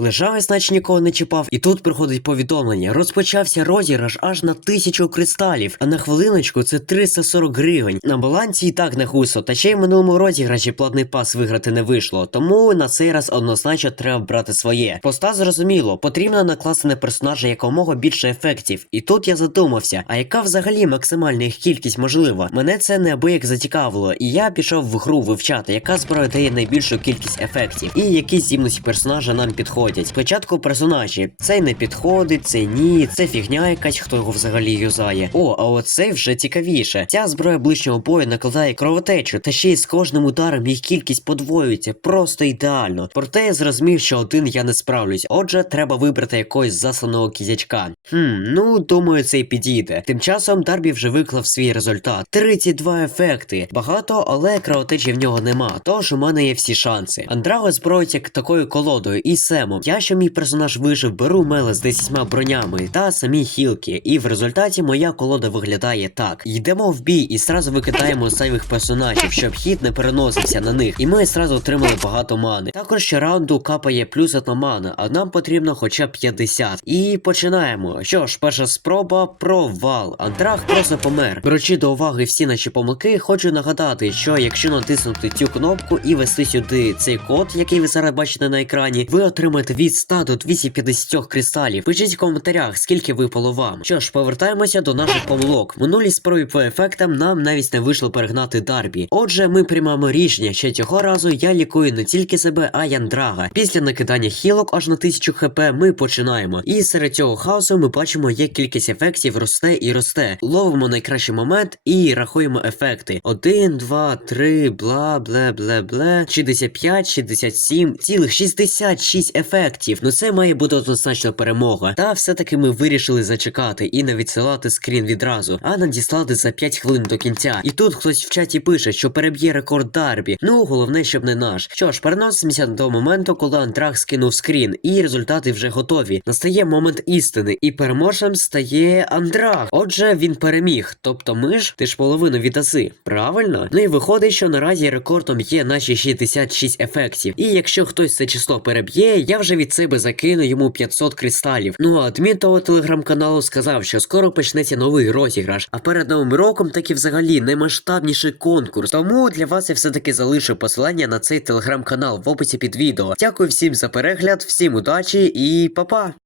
Лежав, значить нікого не чіпав, і тут приходить повідомлення. Розпочався розіграш аж на тисячу кристалів, а на хвилиночку це 340 гривень. На балансі і так не гусо, та ще й в минулому розіграші платний пас виграти не вийшло, тому на цей раз однозначно треба брати своє. Поста зрозуміло, потрібно накласти на персонажа якомога більше ефектів. І тут я задумався, а яка взагалі максимальна їх кількість можлива? Мене це неабияк зацікавило, і я пішов в гру вивчати, яка зброя дає найбільшу кількість ефектів, і які здібності персонажа нам підходять. Спочатку персонажі. Цей не підходить, цей ні, це фігня якась, хто його взагалі юзає. О, а оцей вже цікавіше. Ця зброя ближнього бою накладає кровотечу, та ще й з кожним ударом їх кількість подвоюється, просто ідеально. Проте я зрозумів, що один я не справлюсь. Отже, треба вибрати якогось засланого кізячка. Хм, ну думаю, цей підійде. Тим часом Дарбі вже виклав свій результат. 32 ефекти. Багато, але кровотечі в нього нема. Тож у мене є всі шанси. Андраго зброїться такою колодою і Семом. Я, що мій персонаж вижив, беру меле з 10 бронями та самі хілки. І в результаті моя колода виглядає так: йдемо в бій і зразу викидаємо зайвих персонажів, щоб хід не переносився на них. І ми зразу отримали багато мани. Також щораунду капає плюс одна мана, а нам потрібно хоча б 50. І починаємо. Що ж, перша спроба провал. Андрах просто помер. Беручи до уваги всі наші помилки, хочу нагадати, що якщо натиснути цю кнопку і ввести сюди цей код, який ви зараз бачите на екрані, ви отримаєте від 100 до 250 кристалів. Пишіть в коментарях, скільки випало вам. Що ж, повертаємося до наших помилок. В Минулій спробі по ефектам нам навіть не вийшло перегнати Дарбі. Отже, ми приймаємо рішення, що цього разу я лікую не тільки себе, а й Андрага. Після накидання хілок аж на 1000 хп ми починаємо. І серед цього хаосу ми бачимо, як кількість ефектів росте і росте. Ловимо найкращий момент і рахуємо ефекти. 1, 2, 3, бла, бле, бле, бле, 65, 67, цілих 66 ефектів. Ну це має бути однозначно перемога. Та все-таки ми вирішили зачекати і не відсилати скрін відразу, а надіслати за 5 хвилин до кінця. І тут хтось в чаті пише, що переб'є рекорд Дарбі. Ну, головне, щоб не наш. Що ж, переносимося до моменту, коли Антрах скинув скрін, і результати вже готові. Настає момент істини, і переможцем стає Андрах. Отже, він переміг. Тобто ми ж ти ж половину від аси, правильно? Ну і виходить, що наразі рекордом є наші 66 ефектів. І якщо хтось це число переб'є, я вже від себе закину йому 500 кристалів. Ну а адмін того телеграм-каналу сказав, що скоро почнеться новий розіграш. А перед новим роком таки взагалі наймасштабніший конкурс. Тому для вас я все-таки залишу посилання на цей телеграм-канал в описі під відео. Дякую всім за перегляд, всім удачі і па-па!